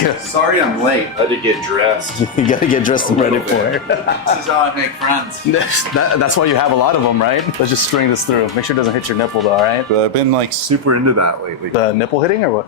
good. Sorry I'm late. I had to get dressed. You gotta get dressed and ready for it. This is how I make friends. That's why you have a lot of them, right? Let's just string this through. Make sure it doesn't hit your nipple though, all right? But I've been like super into that lately. The nipple hitting or what?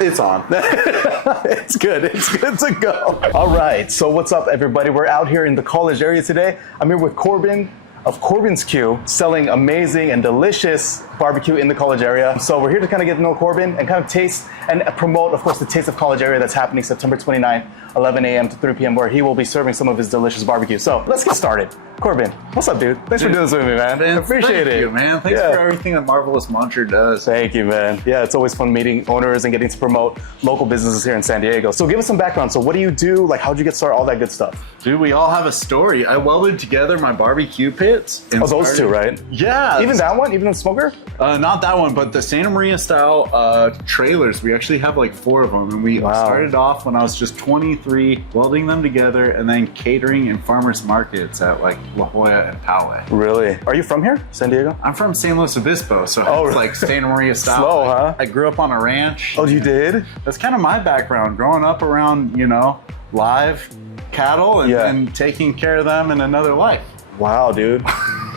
It's on. It's good. It's good to go. All right. So what's up, everybody? We're out here in the college area today. I'm here with Corbin of Corbin's Q, selling amazing and delicious barbecue in the college area. So we're here to kind of get to know Corbin and kind of taste and promote, of course, the Taste of College area that's happening September 29th, 11 a.m. to 3 p.m., where he will be serving some of his delicious barbecue. So let's get started. Corbin, what's up, dude? Thanks for doing this with me, man. I appreciate it. Thank you, man. Thanks for everything that Marvelous Muncher does. Thank you, man. Yeah, it's always fun meeting owners and getting to promote local businesses here in San Diego. So give us some background. So what do you do? Like, how'd you get started? All that good stuff. Dude, we all have a story. I welded together my barbecue pits. Oh, those two, right? Yeah. Even that one? Even the smoker? Not that one, but the Santa Maria style trailers. We actually have like 4 of them. And we started off when I was just 23, welding them together and then catering in farmers markets at like La Jolla and Poway. Really? Are you from here, San Diego? I'm from San Luis Obispo, so it's like Santa Maria style. Slow, huh? I grew up on a ranch. Oh, you did? That's kind of my background, growing up around, you know, live cattle and taking care of them in another life. Wow, dude.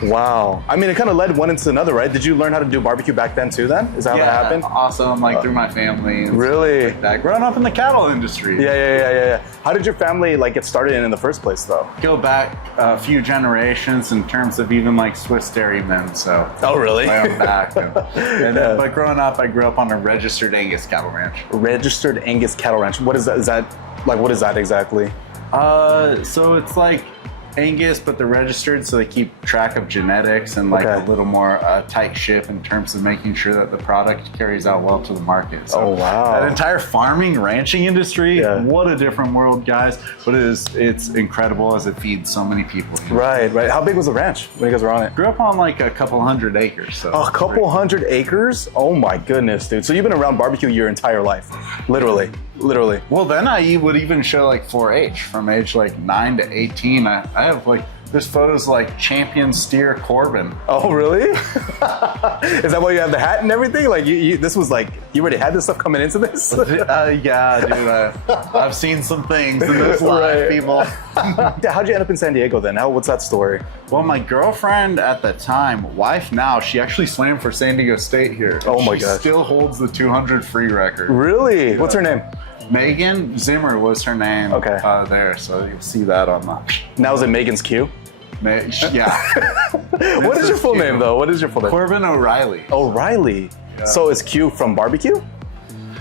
Wow. I mean, it kind of led one into another, right? Did you learn how to do barbecue back then too then? Is that how that happened? Awesome, like through my family. And really? Like that. Growing up in the cattle industry. Yeah. How did your family like get started in the first place though? Go back a few generations in terms of even like Swiss dairymen, so. Oh, really? My own back. But growing up, I grew up on a registered Angus cattle ranch. Registered Angus cattle ranch. What is that? Is that, like, what is that exactly? So it's like Angus, but they're registered, so they keep track of genetics and like a little more tight ship in terms of making sure that the product carries out well to the market. So that entire farming, ranching industry, what a different world, guys. But it's incredible as it feeds so many people. Right. How big was the ranch when you guys were on it? Grew up on like a couple hundred acres. So a couple hundred acres? Oh my goodness, dude. So you've been around barbecue your entire life, literally. Well, then I would even show like 4-H from age like 9 to 18. I have like, this photo's like champion steer Corbin. Oh, really? Is that why you have the hat and everything? Like this was like, you already had this stuff coming into this? Yeah, dude. I've seen some things in this life, people. How'd you end up in San Diego then? What's that story? Well, my girlfriend at the time, wife now, she actually slammed for San Diego State here. Oh my God. She still holds the 200 free record. Really? Yeah. What's her name? Megan Zimmer was her name there, so you'll see that on the... Now is it Megan's Q? Yeah. What is your full name though? What is your full name? Corbin O'Reilly. O'Reilly. Yeah. So is Q from barbecue?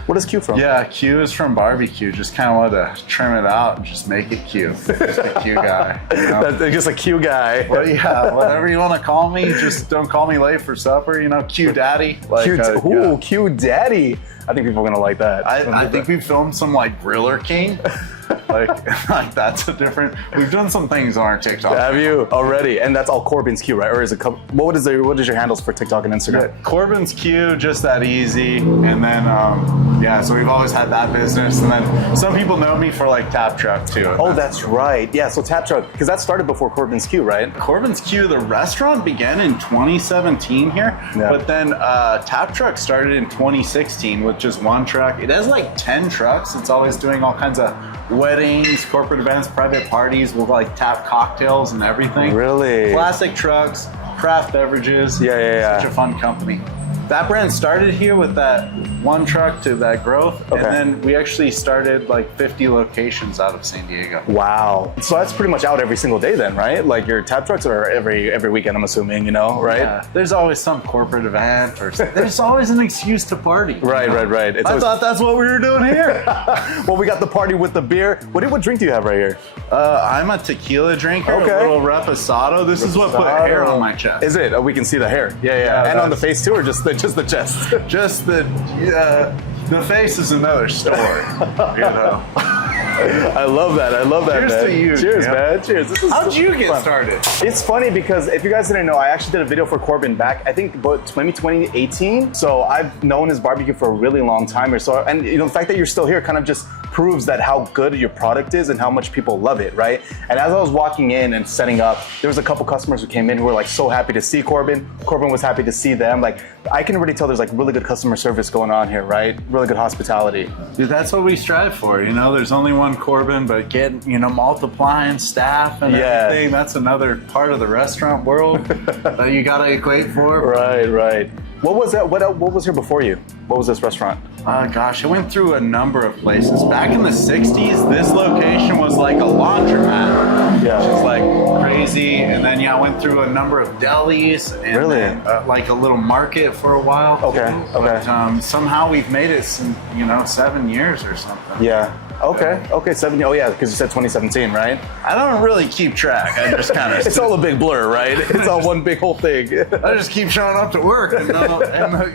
What is Q from? Yeah, Q is from barbecue. Just kind of wanted to trim it out and just make it Q. Just a Q guy. You know? That's just a Q guy. Well, yeah, whatever you want to call me, just don't call me late for supper. You know, Q Daddy. Like, Q Daddy. I think people are gonna like that. I think we filmed some like Griller King. like that's a different. We've done some things on our TikTok. Have you already? And that's all Corbin's Q, right? Or is it? What is your handles for TikTok and Instagram? Yeah, Corbin's Q, just that easy. And then so we've always had that business. And then some people know me for like Tap Truck too. Oh, that's right. Yeah, so Tap Truck, because that started before Corbin's Q, right? Corbin's Q, the restaurant began in 2017 here, but then Tap Truck started in 2016 with just one truck. It has like 10 trucks. It's always doing all kinds of weddings, corporate events, private parties. We'll like tap cocktails and everything. Really? Classic trucks, craft beverages. Yeah. Such a fun company. That brand started here with that one truck to that growth, and then we actually started like 50 locations out of San Diego. Wow. So that's pretty much out every single day then, right? Like your Tap Trucks are every weekend, I'm assuming, you know, right? Yeah. There's always some corporate event or there's always an excuse to party. Right. I thought that's what we were doing here. Well, we got the party with the beer. What drink do you have right here? I'm a tequila drinker, a little reposado. This is what put hair on my chest. Is it? Oh, we can see the hair. Yeah. And on the face too, or just the chest? Just the face is another story, you know. I love that. I love that, Cheers man. to you. Cheers, man. Cheers. This is How'd so you get fun. started? It's funny because if you guys didn't know, I actually did a video for Corbin back, I think about 2018. So I've known his barbecue for a really long time or so. And you know, the fact that you're still here kind of just proves that how good your product is and how much people love it, right? And as I was walking in and setting up, there was a couple customers who came in who were like so happy to see Corbin. Corbin was happy to see them. Like, I can already tell there's like really good customer service going on here, right? Really good hospitality. Dude, that's what we strive for. You know, there's only one Corbin, but getting, you know, multiplying staff and everything, that's another part of the restaurant world that you gotta equate for. Right, right. What was that? What was here before you? What was this restaurant? Gosh, I went through a number of places. Back in the 60s, this location was like a laundromat. Yeah. Which is like crazy. And then, yeah, I went through a number of delis and Really? then, like a little market for a while. Okay, But, okay. somehow we've made it, you know, 7 years or something. Yeah. Okay. Okay. 7. Oh yeah, because you said 2017, right? I don't really keep track. I just kind of. It's all a big blur, right? It's all one big whole thing. I just keep showing up to work, and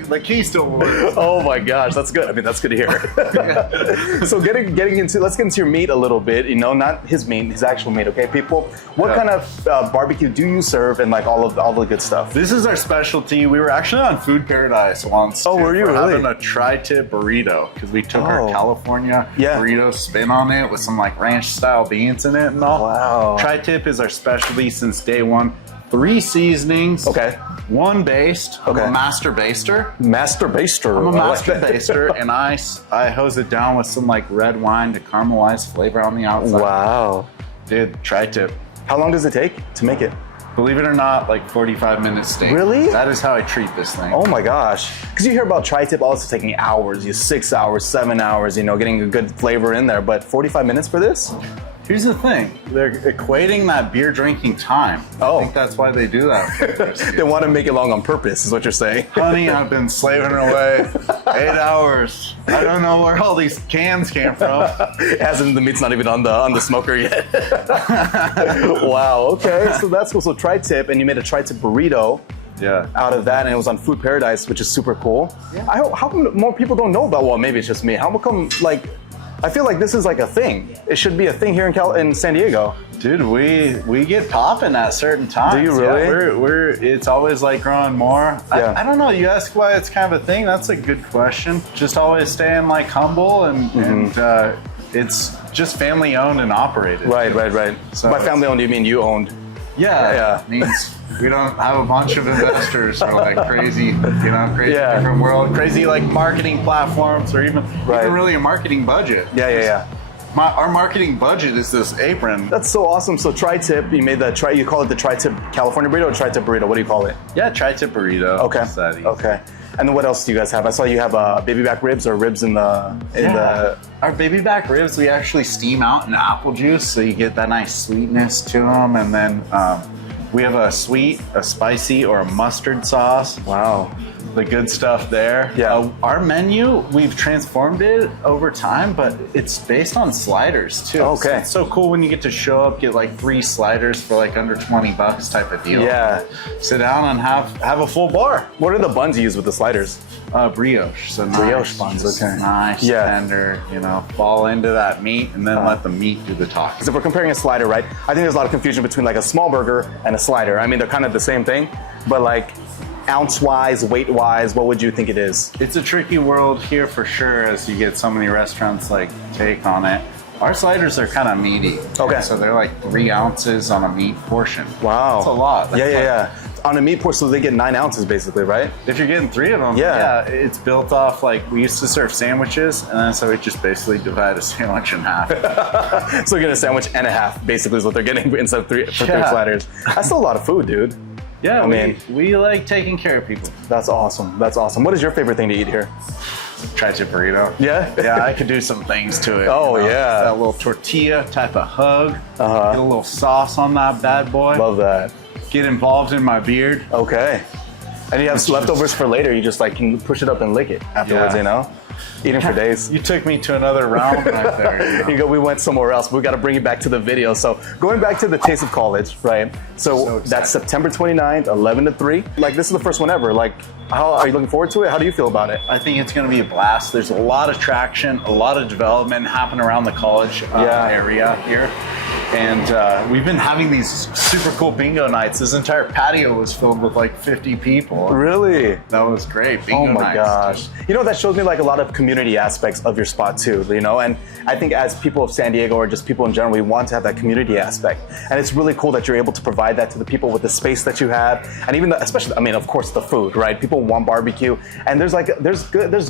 the key still works. Oh my gosh, that's good. I mean, that's good to hear. So let's get into your meat a little bit. You know, not his meat, his actual meat. Okay, people. What kind of barbecue do you serve, and like all the good stuff? This is our specialty. We were actually on Food Paradise once. Oh, were you really? Having a tri-tip burrito because we took our California burrito spin on it with some like ranch style beans in it and all. Wow. Tri-tip is our specialty since day one. 3 seasonings. Okay. 1 based. Okay. I'm a master baster. Master baster. I'm a I like master that. baster, and I hose it down with some like red wine to caramelize flavor on the outside. Wow. Dude, tri-tip. How long does it take to make it? Believe it or not, like 45 minutes steak. Really? That is how I treat this thing. Oh my gosh. Because you hear about tri-tip also taking hours, 6 hours, 7 hours, you know, getting a good flavor in there. But 45 minutes for this? Here's the thing. They're equating that beer drinking time. Oh. I think that's why they do that. They want to make it long on purpose, is what you're saying. Honey, I've been slaving away 8 hours. I don't know where all these cans came from. The meat's not even on the smoker yet. Wow, okay. So that's cool. So tri-tip, and you made a tri-tip burrito. Yeah. Out of that, and it was on Food Paradise, which is super cool. Yeah. How come more people don't know about? Well, maybe it's just me. How come I feel like this is like a thing. It should be a thing here in San Diego. Dude, we get popping at certain times. Do you really? Yeah, it's always like growing more. Yeah. I don't know. You ask why it's kind of a thing. That's a good question. Just always staying like humble and it's just family owned and operated. Right. So by family owned, you mean you owned? Yeah. Means we don't have a bunch of investors or like crazy different world, crazy like marketing platforms or even really a marketing budget. Yeah. Our marketing budget is this apron. That's so awesome. So tri-tip, you made you call it the tri-tip California burrito or tri-tip burrito? What do you call it? Yeah, tri-tip burrito. Okay. It's that easy. Okay. And then what else do you guys have? I saw you have baby back ribs or ribs in the. Our baby back ribs we actually steam out in apple juice, so you get that nice sweetness to them, and then we have a sweet, a spicy, or a mustard sauce. Wow. The good stuff there. Yeah. Our menu, we've transformed it over time, but it's based on sliders too. Okay. So it's so cool when you get to show up, get like 3 sliders for like under $20 type of deal. Yeah. Sit down and have a full bar. What are the buns you use with the sliders? Brioche. So Brioche buns, okay. Nice, tender, fall into that meat and then let the meat do the talking. Because if we're comparing a slider, right, I think there's a lot of confusion between like a small burger and a slider. I mean, they're kind of the same thing, but like ounce-wise, weight-wise, what would you think it is? It's a tricky world here for sure as you get so many restaurants like take on it. Our sliders are kind of meaty. Okay. So they're like 3 ounces on a meat portion. Wow. That's a lot. Yeah. On a meat portion, so they get 9 ounces basically, right? If you're getting 3 of them, it's built off like we used to serve sandwiches, and then so we just basically divide a sandwich in half. So you get a sandwich and a half, basically, is what they're getting instead of 3 sliders. That's still a lot of food, dude. Yeah, we like taking care of people. That's awesome. What is your favorite thing to eat here? Tri-tip burrito. Yeah? Yeah, I could do some things to it. Oh, yeah. That little tortilla type of hug. Get a little sauce on that bad boy. Love that. Get involved in my beard. Okay. And you have leftovers for later. You just like can push it up and lick it afterwards, eating for days. You took me to another realm right there. You know? We went somewhere else, but we got to bring you back to the video. So going back to the Taste of College, right? So that's September 29th, 11 to 3. Like, this is the first one ever. Like, how are you looking forward to it? How do you feel about it? I think it's going to be a blast. There's a lot of traction, a lot of development happening around the college area here. And we've been having these super cool bingo nights. This entire patio was filled with like 50 people. Really? That was great. Bingo nights. Oh my gosh. You know, that shows me like a lot of community aspects of your spot too, you know? And I think as people of San Diego or just people in general, we want to have that community aspect. And it's really cool that you're able to provide that to the people with the space that you have. And even especially, I mean, of course, the food, right? People want barbecue. And there's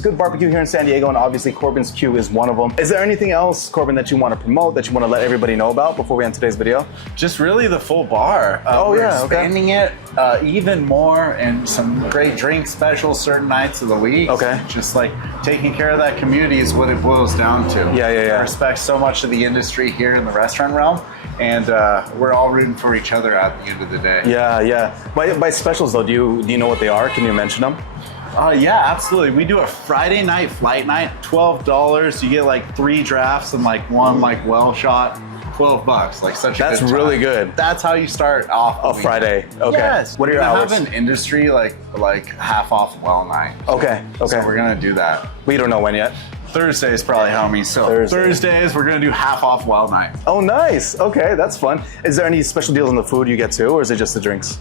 good barbecue here in San Diego, and obviously Corbin's Q is one of them. Is there anything else, Corbin, that you want to promote, that you want to let everybody know about before we end today's video? Just really the full bar. We're expanding it even more, and some great drink specials certain nights of the week. Okay. Just like taking care of that community is what it boils down to. Yeah. I respect so much of the industry here in the restaurant realm, and we're all rooting for each other at the end of the day. Yeah. By specials though, do you know what they are? Can you mention them? Yeah, absolutely. We do a Friday night flight night, $12. You get like 3 drafts and like one like well shot. $12, like such a That's good time. really good. That's how you start off a Friday. Okay. Yes. What are your hours? We have an industry like half off well night. Okay. So we're gonna do that. We don't know when yet. Thursdays probably, homie. So Thursdays we're gonna do half off well night. Oh, nice. Okay, that's fun. Is there any special deals on the food you get too, or is it just the drinks?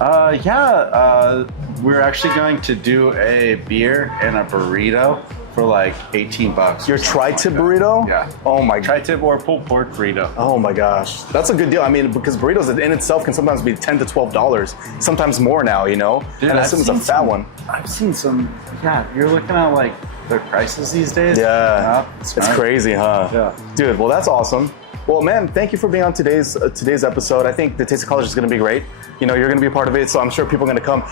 We're actually going to do a beer and a burrito for like $18. Your tri-tip burrito? Yeah. Oh my god. Tri-tip or pulled pork burrito. Oh my gosh. That's a good deal. I mean, because burritos in itself can sometimes be $10 to $12, sometimes more now, you know? Dude, and I assume it's a fat one. I've seen some, you're looking at like their prices these days. Yeah. It's crazy, huh? Yeah. Dude, well, that's awesome. Well, man, thank you for being on today's episode. I think the Taste of College is going to be great. You know, you're going to be a part of it, so I'm sure people are going to come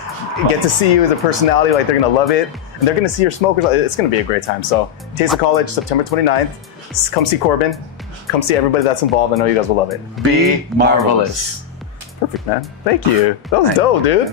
get to see you as a personality. Like, they're going to love it, and they're going to see your smokers. It's going to be a great time. So, Taste of College, September 29th. Come see Corbin. Come see everybody that's involved. I know you guys will love it. Be marvelous. Perfect, man. Thank you. That was dope, dude.